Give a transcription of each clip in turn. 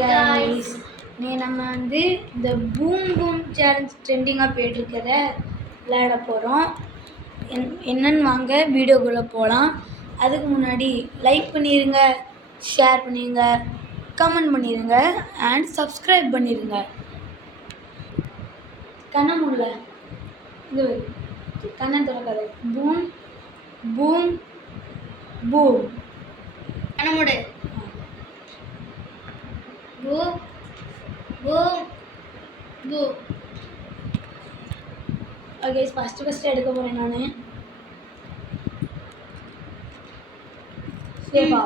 guys. நம்ம வந்து இந்த பூம் பூம் சேலஞ்ச் ட்ரெண்டிங்காக போயிட்டுருக்கிறத விளையாட போகிறோம். என்னன்னு வாங்க வீடியோக்குள்ளே போகலாம். அதுக்கு முன்னாடி லைக் பண்ணிடுங்க, ஷேர் பண்ணிடுங்க, கமெண்ட் பண்ணிடுங்க அண்ட் சப்ஸ்கிரைப் பண்ணிடுங்க. கண்ணை மூடல, இது கண்ணை திறக்காது. Boom boom boom. கண்ணை மூடு. Boom, boom, boom. Okay, first எடுக்க போறேன் நானு. சேஃபா?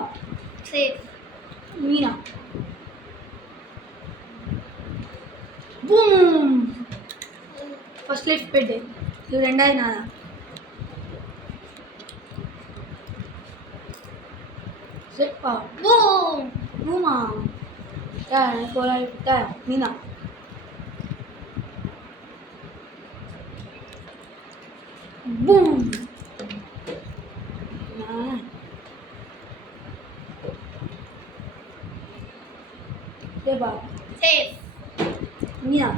Safe. Meena. Boom. First life போயிட்டு. இது ரெண்டாவது நானா? சேஃபா? பூம். பூமா. போராடிட்ட மீனா. பூம். சேஃபா? சேஃப். மீனா.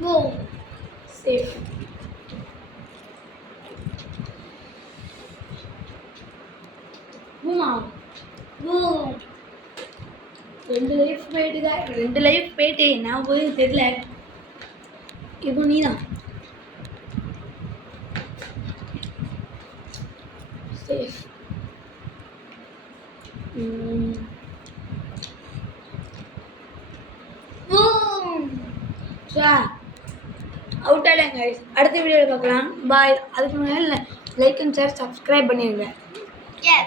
பூம். சேஃப். பூமா. பூம். ரெண்டு லைஃப் போயிட்டு நான் போய் தெரியல. இப்போ நீனா? சேஃப். அவுட் ஆகலாம் கைஸ். அடுத்த வீடியோவில் பார்க்கலாம். பாய். அதுக்கு முன்னாடி லைக் அண்ட் ஷேர் சப்ஸ்கிரைப் பண்ணிடுங்க. Yes.